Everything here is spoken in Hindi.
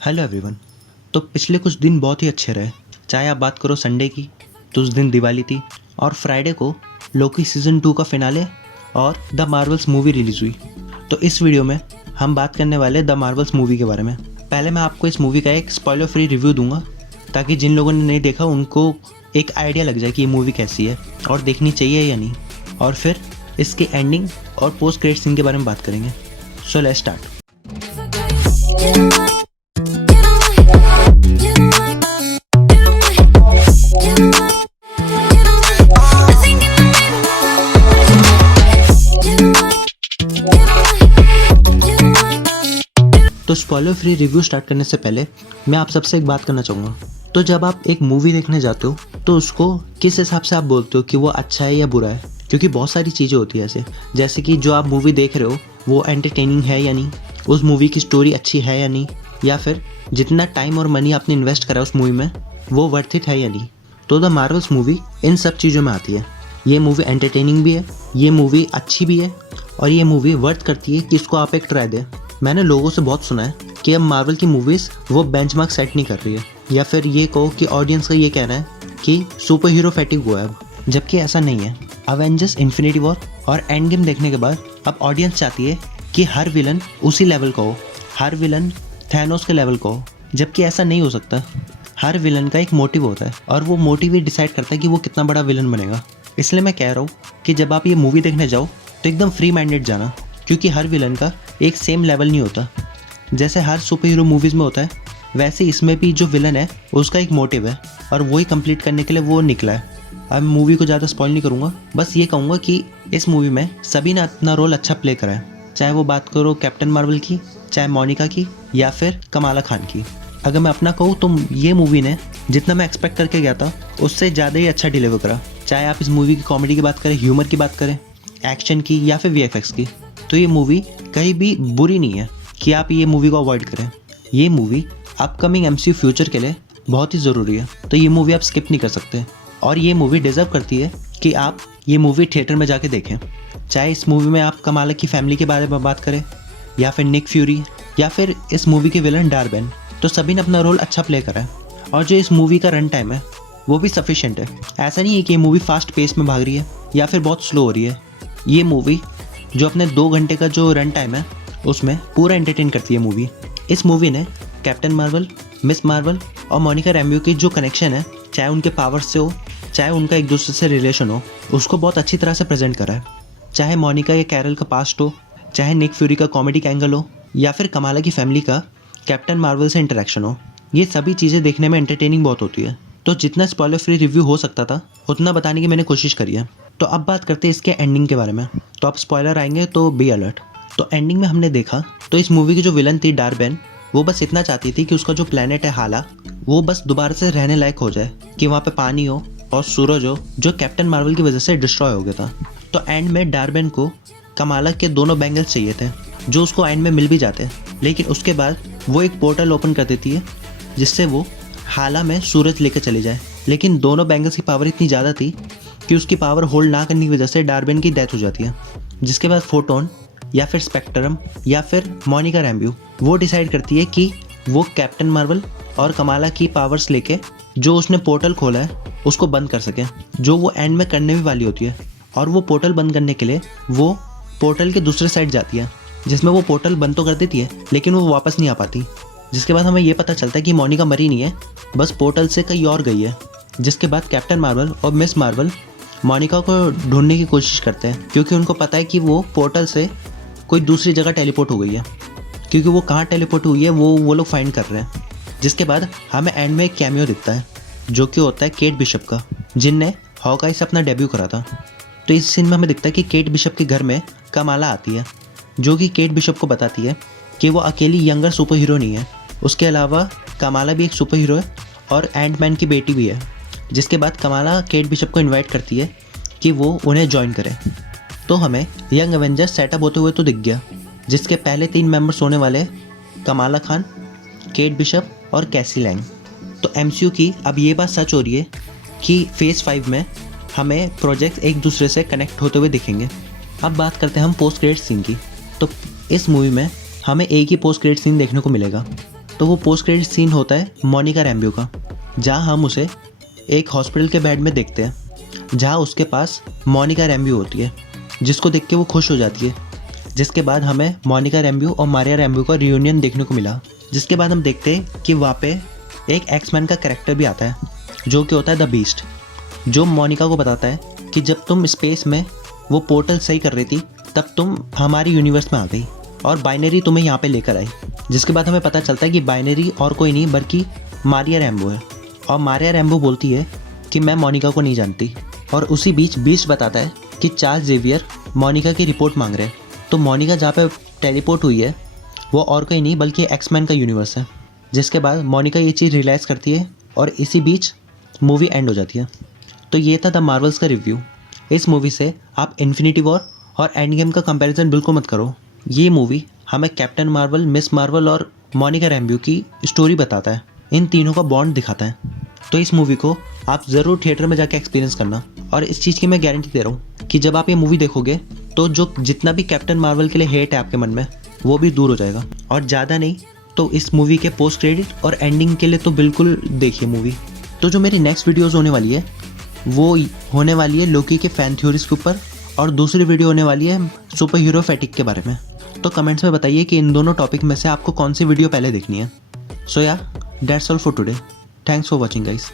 Hello everyone. तो पिछले कुछ दिन बहुत ही अच्छे रहे। चाहे आप बात करो संडे की, तो उस दिन दिवाली थी, और फ्राइडे को लोकी सीज़न 2 का फिनाले और द मार्वल्स मूवी रिलीज़ हुई। तो इस वीडियो में हम बात करने वाले द मार्वल्स मूवी के बारे में। पहले मैं आपको इस मूवी का एक स्पॉइलर फ्री रिव्यू दूंगा, ताकि जिन लोगों ने नहीं देखा उनको एक आइडिया लग जाए कि ये मूवी कैसी है और देखनी चाहिए या नहीं। और फिर इसकी एंडिंग और पोस्ट क्रेडिट सीन के बारे में बात करेंगे। So let's start. तो स्पॉइलर फ्री रिव्यू स्टार्ट करने से पहले मैं आप सबसे एक बात करना चाहूँगा। तो जब आप एक मूवी देखने जाते हो तो उसको किस हिसाब से आप बोलते हो कि वो अच्छा है या बुरा है? क्योंकि बहुत सारी चीज़ें होती है ऐसे, जैसे कि जो आप मूवी देख रहे हो वो एंटरटेनिंग है या नहीं, उस मूवी की स्टोरी अच्छी है या नहीं, या फिर जितना टाइम और मनी आपने इन्वेस्ट करा उस मूवी में वो वर्थ इट है या नहीं। तो द मार्वल्स मूवी इन सब चीज़ों में आती है। ये मूवी एंटरटेनिंग भी है, ये मूवी अच्छी भी है, और ये मूवी वर्थ करती है कि इसको आप एक ट्राई दें। मैंने लोगों से बहुत सुना है कि अब मार्वल की मूवीज़ वो बेंचमार्क सेट नहीं कर रही है, या फिर ये कहो कि ऑडियंस का ये कहना है कि सुपर हीरो फैटिग हुआ है अब, जबकि ऐसा नहीं है। अवेंजर्स इन्फिनिटी वॉर और एंड गेम देखने के बाद अब ऑडियंस चाहती है कि हर विलन उसी लेवल का हो, हर विलन थैनोस के लेवल का हो, जबकि ऐसा नहीं हो सकता। हर विलन का एक मोटिव होता है और वो मोटिव ही डिसाइड करता है कि वो कितना बड़ा विलन बनेगा। इसलिए मैं कह रहा हूँ कि जब आप ये मूवी देखने जाओ तो एकदम फ्री माइंडेड जाना, क्योंकि हर विलन का एक सेम लेवल नहीं होता। जैसे हर सुपर हीरो मूवीज़ में होता है, वैसे इसमें भी जो विलन है उसका एक मोटिव है और वही कंप्लीट करने के लिए वो निकला है। अब मूवी को ज़्यादा स्पॉइल नहीं करूँगा, बस ये कहूँगा कि इस मूवी में सभी ने अपना रोल अच्छा प्ले करा है। चाहे वो बात करो कैप्टन मार्वल की, चाहे मोनिका की, या फिर कमाला खान की। अगर मैं अपना कहूँ तो ये मूवी ने जितना मैं एक्सपेक्ट करके गया था उससे ज़्यादा ही अच्छा डिलीवर करा। चाहे आप इस मूवी की कॉमेडी की बात करें, ह्यूमर की बात करें, एक्शन की, या फिर VFX की, तो ये मूवी कहीं भी बुरी नहीं है कि आप ये मूवी को अवॉइड करें। ये मूवी अपकमिंग MCU फ्यूचर के लिए बहुत ही ज़रूरी है, तो ये मूवी आप स्किप नहीं कर सकते। और ये मूवी डिज़र्व करती है कि आप ये मूवी थिएटर में जाके देखें। चाहे इस मूवी में आप कमाला की फैमिली के बारे में बात करें, या फिर निक फ्यूरी, या फिर इस मूवी के विलन डार्बेन, तो सभी ने अपना रोल अच्छा प्ले करा है। और जो इस मूवी का रन टाइम है वो भी सफिशिएंट है। ऐसा नहीं है कि ये मूवी फास्ट पेस में भाग रही है या फिर बहुत स्लो हो रही है। ये मूवी जो अपने 2 घंटे का जो रन टाइम है उसमें पूरा एंटरटेन करती है मूवी। इस मूवी ने कैप्टन मार्वल, मिस मार्वल और मोनिका रैम्बो की जो कनेक्शन है, चाहे उनके पावर्स से हो, चाहे उनका एक दूसरे से रिलेशन हो, उसको बहुत अच्छी तरह से प्रेजेंट करा है। चाहे मोनिका या कैरल का पास्ट हो, चाहे निक फ्यूरी का कॉमेडी एंगल हो, या फिर कमाला की फैमिली का कैप्टन मार्वल से इंटरेक्शन हो, ये सभी चीज़ें देखने में एंटरटेनिंग बहुत होती है। तो जितना स्पॉइलर फ्री रिव्यू हो सकता था उतना बताने की मैंने कोशिश करी है। तो अब बात करते हैं इसके एंडिंग के बारे में। तो अब स्पॉइलर आएंगे तो बी अलर्ट। तो एंडिंग में हमने देखा तो इस मूवी की जो विलन थी डार्बेन, वो बस इतना चाहती थी कि उसका जो प्लेनेट है हाला, वो बस दोबारा से रहने लायक हो जाए, कि वहाँ पे पानी हो और सूरज हो, जो कैप्टन मार्वल की वजह से डिस्ट्रॉय हो गया था। तो एंड में डार्बेन को कमाला के दोनों बैंगल्स चाहिए थे, जो उसको एंड में मिल भी जाते हैं। लेकिन उसके बाद वो एक पोर्टल ओपन कर देती है जिससे वो हाला में सूरज लेकर चले जाए। लेकिन दोनों बैंगल्स की पावर इतनी ज़्यादा थी कि उसकी पावर होल्ड ना करने की वजह से डार्बेन की डेथ हो जाती है। जिसके बाद फोटोन या फिर स्पेक्ट्रम या फिर मोनिका रैम्बो वो डिसाइड करती है कि वो कैप्टन मार्वल और कमाला की पावर्स लेके जो उसने पोर्टल खोला है उसको बंद कर सके, जो वो एंड में करने भी वाली होती है। और वो पोर्टल बंद करने के लिए वो पोर्टल के दूसरे साइड जाती है, जिसमें वो पोर्टल बंद तो कर देती है लेकिन वो वापस नहीं आ पाती। जिसके बाद हमें ये पता चलता है कि मोनिका मरी नहीं है, बस पोर्टल से कहीं और गई है। जिसके बाद कैप्टन मार्वल और मिस मार्वल मोनिका को ढूंढने की कोशिश करते हैं, क्योंकि उनको पता है कि वो पोर्टल से कोई दूसरी जगह टेलीपोर्ट हो गई है। क्योंकि वो कहाँ टेलीपोर्ट हुई है वो लोग फाइंड कर रहे हैं। जिसके बाद हमें एंड में एक कैमियो दिखता है, जो कि होता है केट बिशप का, जिनने हॉकाई से अपना डेब्यू करा था। तो इस सीन में हमें दिखता है कि केट बिशप के घर में कमाला आती है, जो कि केट बिशप को बताती है कि वो अकेली यंगर सुपर हीरो नहीं है, उसके अलावा कमाला भी एक सुपर हीरो है और एंटमैन की बेटी भी है। जिसके बाद कमाला केट बिशप को इनवाइट करती है कि वो उन्हें ज्वाइन करे। तो हमें यंग एवेंजर्स सेटअप होते हुए तो दिख गया, जिसके पहले 3 मेंबर्स होने वाले कमाला खान, केट बिशप और कैसी लैंग। तो MCU की अब ये बात सच हो रही है कि फेज़ 5 में हमें प्रोजेक्ट एक दूसरे से कनेक्ट होते हुए दिखेंगे। अब बात करते हैं हम पोस्ट क्रेडिट सीन की। तो इस मूवी में हमें एक ही पोस्ट क्रेडिट सीन देखने को मिलेगा, तो वो पोस्ट क्रेडिट सीन होता है मोनिका रैम्बो का, जहाँ हम उसे एक हॉस्पिटल के बेड में देखते हैं, जहाँ उसके पास मोनिका रैम्बो होती है, जिसको देख के वो खुश हो जाती है। जिसके बाद हमें मोनिका रैम्बो और मारिया रैम्बो का रियूनियन देखने को मिला। जिसके बाद हम देखते हैं कि वहाँ पे एक एक्समैन का कैरेक्टर भी आता है, जो कि होता है द बीस्ट, जो मोनिका को बताता है कि जब तुम स्पेस में वो पोर्टल सही कर रही थी तब तुम हमारी यूनिवर्स में आ गई और बाइनरी तुम्हें यहाँ पे लेकर आई। जिसके बाद हमें पता चलता है कि बाइनरी और कोई नहीं बल्कि मारिया रैम्बो है, और मारिया रैम्बो बोलती है कि मैं मोनिका को नहीं जानती। और उसी बीच बीस्ट बताता है कि चार्ल्स जेवियर मोनिका की रिपोर्ट मांग रहे हैं। तो मोनिका जहाँ पे टेलीपोर्ट हुई है वो और कोई नहीं बल्कि एक्समैन का यूनिवर्स है। जिसके बाद मोनिका ये चीज़ रियलाइज़ करती है और इसी बीच मूवी एंड हो जाती है। तो ये था द मार्वल्स का रिव्यू। इस मूवी से आप इन्फिनिटी वॉर और एंड गेम का कंपैरिजन बिल्कुल मत करो। ये मूवी हमें कैप्टन मार्वल, मिस मार्वल और मोनिका रैम्बो की स्टोरी बताता है, इन तीनों का बॉन्ड दिखाता है। तो इस मूवी को आप ज़रूर थिएटर में जाके एक्सपीरियंस करना, और इस चीज़ की मैं गारंटी दे रहा हूँ कि जब आप ये मूवी देखोगे तो जो जितना भी कैप्टन मार्वल के लिए हेट है आपके मन में वो भी दूर हो जाएगा। और ज़्यादा नहीं तो इस मूवी के पोस्ट क्रेडिट और एंडिंग के लिए तो बिल्कुल देखिए मूवी। तो जो मेरी नेक्स्ट वीडियोज़ होने वाली है वो होने वाली है लोकी के फ़ैन थ्योरीज के ऊपर, और दूसरी वीडियो होने वाली है सुपर हीरो फैटिक के बारे में। तो कमेंट्स में बताइए कि इन दोनों टॉपिक में से आपको कौन सी वीडियो पहले देखनी है। सो या that's all for today. Thanks for watching guys.